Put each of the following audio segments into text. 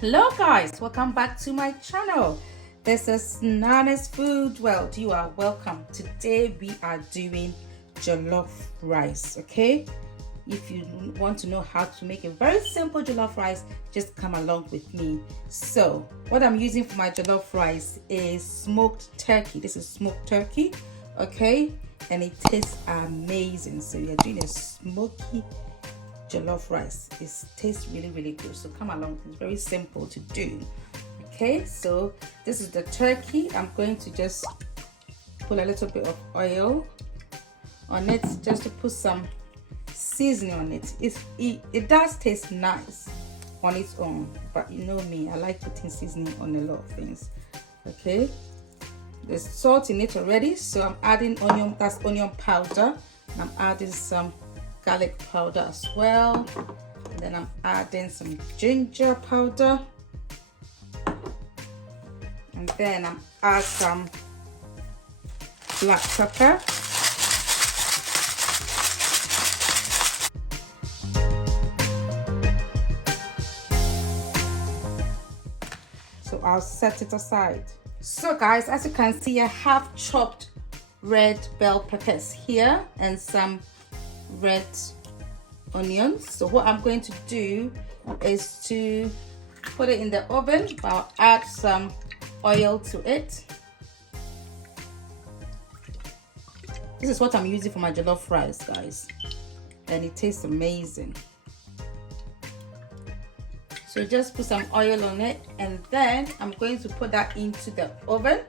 Hello guys, welcome back to my channel. This is Nana's Food World. You are welcome. Today we are doing jollof rice. Okay, if you want to know how to make a very simple jollof rice, just come along with me. So what I'm using for my jollof rice is smoked turkey. This is smoked turkey, okay, and it tastes amazing. So you're doing a smoky jollof rice. It tastes really good, so come along. It's very simple to do. Okay, so this is the turkey. I'm going to just put a little bit of oil on it, just to put some seasoning on it. It does taste nice on its own, but you know me, I like putting seasoning on a lot of things. Okay, there's salt in it already, so I'm adding onion. That's onion powder. I'm adding some garlic powder as well, and then I'm adding some ginger powder, and then I'm add some black pepper, so I'll set it aside. So guys, as you can see, I have chopped red bell peppers here and some red onions. So what I'm going to do is to put it in the oven, but I'll add some oil to it. This is what I'm using for my jollof rice, guys, and it tastes amazing. So just put some oil on it, and then I'm going to put that into the oven.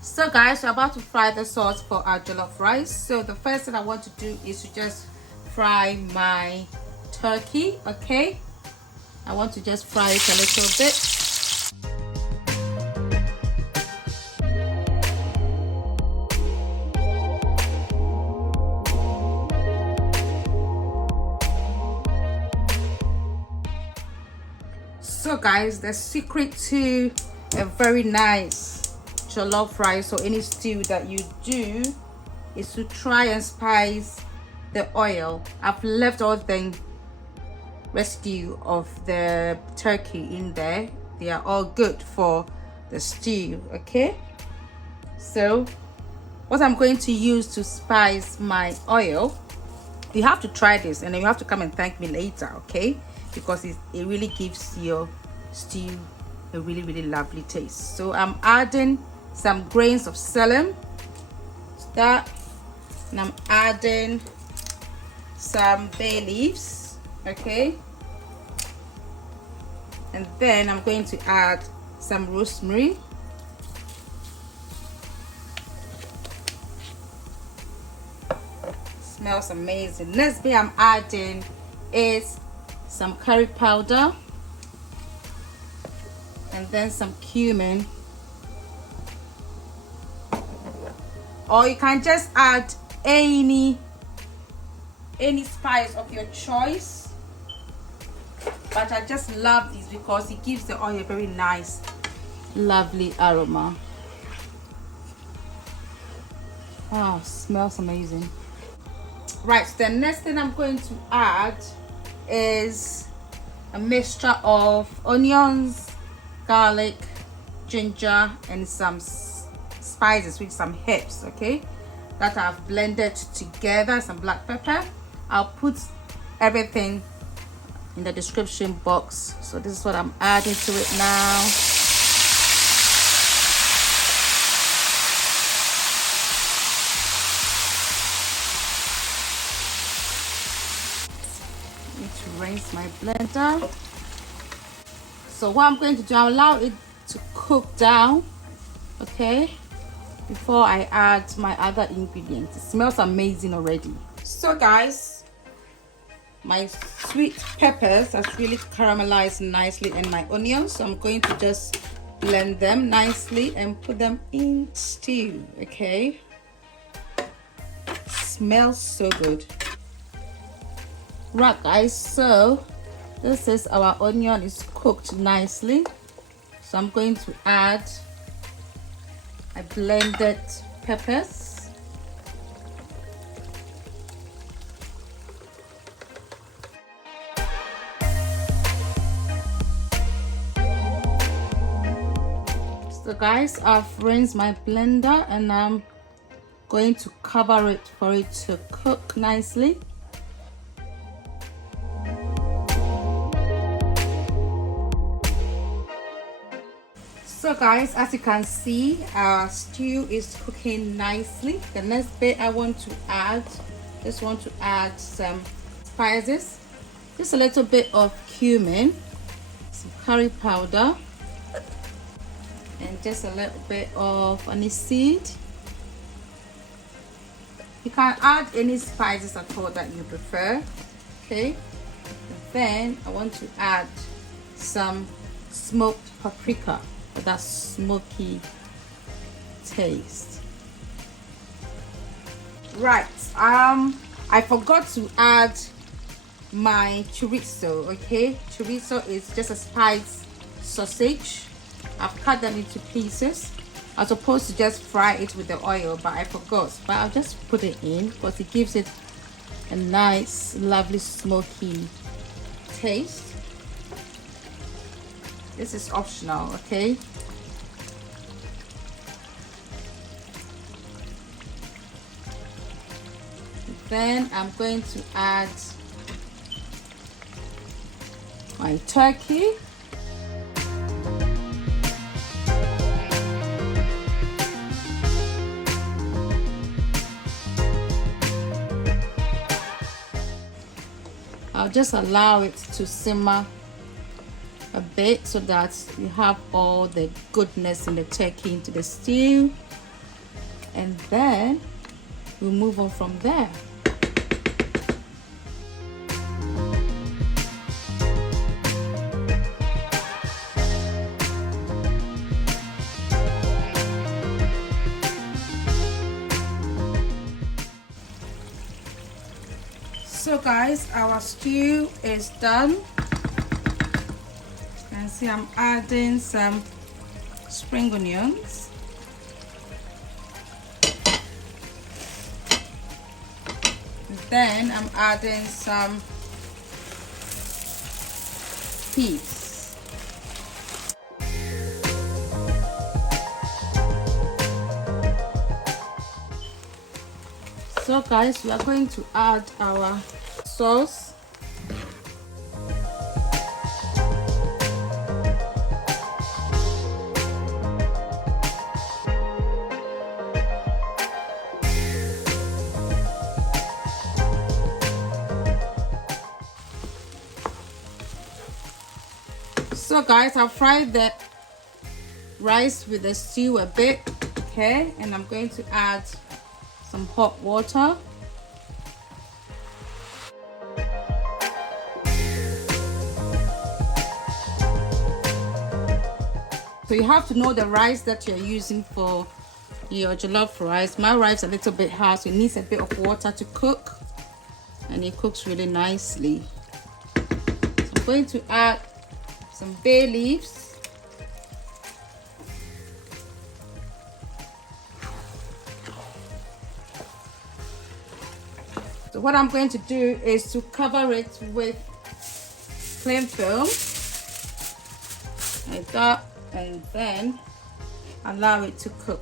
So guys, we're about to fry the sauce for our jollof rice. So the first thing I want to do is to just fry my turkey. Okay, I want to just fry it a little bit. So guys, the secret to a very nice jollof rice or any stew that you do is to try and spice the oil. I've left all the residue of the turkey in there. They are all good for the stew. Okay, so what I'm going to use to spice my oil, you have to try this and then you have to come and thank me later, okay, because it really gives your stew a really lovely taste. So I'm adding some grains of selim, and I'm adding some bay leaves, okay, and then I'm going to add some rosemary, smells amazing. Next thing I'm adding is some curry powder, and then some cumin, or you can just add any spice of your choice, but I just love this because it gives the oil a very nice lovely aroma. Oh, smells amazing. Right, so the next thing I'm going to add is a mixture of onions, garlic, ginger, and some spices with some herbs, okay, that I've blended together, some black pepper. I'll put everything in the description box. So this is what I'm adding to it now. I need to rinse my blender. So what I'm going to do, I'll allow it to cook down, okay, before I add my other ingredients. It smells amazing already. So guys, my sweet peppers has really caramelized nicely, and my onions, so I'm going to just blend them nicely and put them in stew. Okay, smells so good. Right guys, so this is our onion is cooked nicely, so I'm going to add my blended peppers. guys, I've rinsed my blender and I'm going to cover it for it to cook nicely. So guys, as you can see, our stew is cooking nicely. The next bit I want to add, some spices. Just a little bit of cumin, some curry powder, and just a little bit of aniseed. You can add any spices at all that you prefer. Okay, and then I want to add some smoked paprika for that smoky taste. Right, I forgot to add my chorizo. Okay, chorizo is just a spiced sausage. I've cut them into pieces. I was supposed to just fry it with the oil, but I forgot. But I'll just put it in because it gives it a nice, lovely, smoky taste. This is optional, okay? Then I'm going to add my turkey. I'll just allow it to simmer a bit so that you have all the goodness in the turkey into the stew, and then we'll move on from there. So guys, our stew is done. You can see I'm adding some spring onions. Then I'm adding some peas. So guys, we are going to add our sauce. So guys, I've fried the rice with the stew a bit, okay, and I'm going to add some hot water. So you have to know the rice that you're using for your jollof rice. My rice is a little bit hard, so it needs a bit of water to cook, and it cooks really nicely. So I'm going to add some bay leaves. So what I'm going to do is to cover it with cling film like that, and then allow it to cook.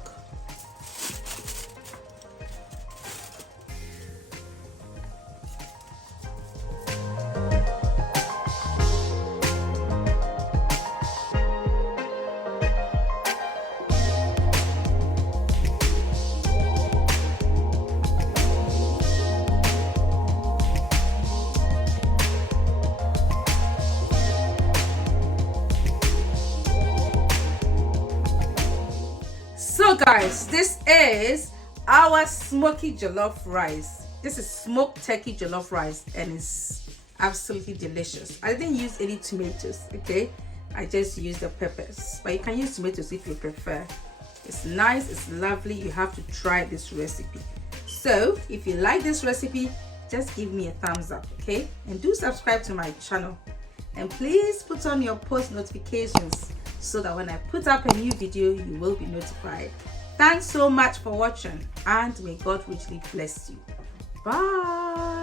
So guys, this is our smoky jollof rice. This is smoked turkey jollof rice, and it's absolutely delicious. I didn't use any tomatoes, okay? I just used the peppers, but you can use tomatoes if you prefer. It's nice, it's lovely. You have to try this recipe. So if you like this recipe, just give me a thumbs up, okay? And do subscribe to my channel, and please put on your post notifications so that when I put up a new video, you will be notified. Thanks so much for watching, and may God richly bless you. Bye.